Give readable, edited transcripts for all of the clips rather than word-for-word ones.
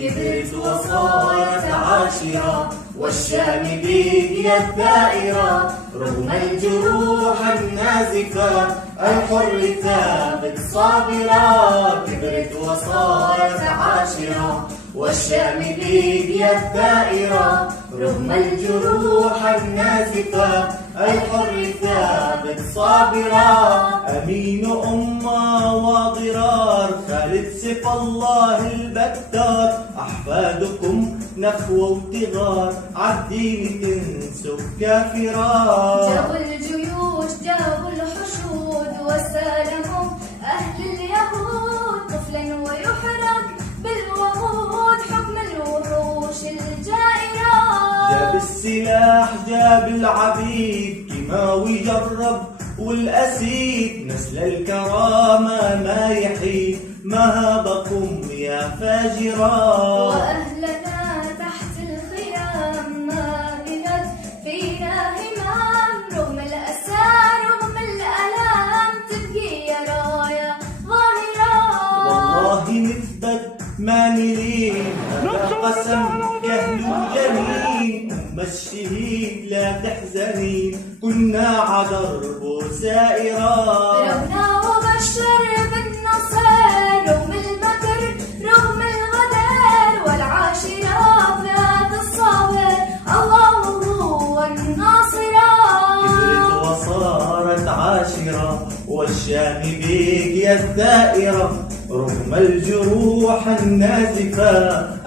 كبرت وصارت عاشرة، والشام بيك يا الثائرة، رغم الجروح النازفة الحر ثابت صابرة. كبرت وصارت عاشرة، والشام بيك يا الثائرة، رغم الجروح النازفة الحر ثابت صابرة. أمين أمة وضرار، خالد سيف الله البتار، أحفادكم نخوة وتغار، عالدين تنسوا كافرات. جابوا الجيوش جابوا الحشود، وسالموا أهل اليهود، طفلا ويحرق بالوهود حكم الوحوش الجائرة. جاب السلاح جاب العبيد، كيماوي جرب والأسيد، نسل الكرامة ما يحيد، مهابكم يا فاجرات. وأهلنا تحت الخيام ما بقت فينا همام، رغم الأسى رغم الألام تبقي يا راية ظاهرة. والله نثبت ما نلين، هذا قسم كهل وجنين، أم الشهيد لا تحزنين، كنا عدرب سائرات. ربنا وبشر بالنصر، رغم المكر رغم الغدر، والعاشرات ذات الصبر الله هو الناصرة. كبرت وصارت عاشرة، والشام بيك يا الثائرة، رغم الجروح النازفة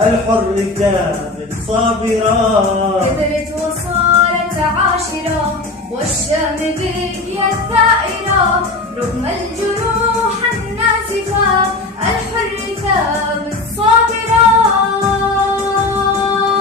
الحر ثابت صابرة. كبرت وصارت عاشرة، والشام بيك يا الثائرة، رغم الجروح النازفة الحر ثابت صابرة.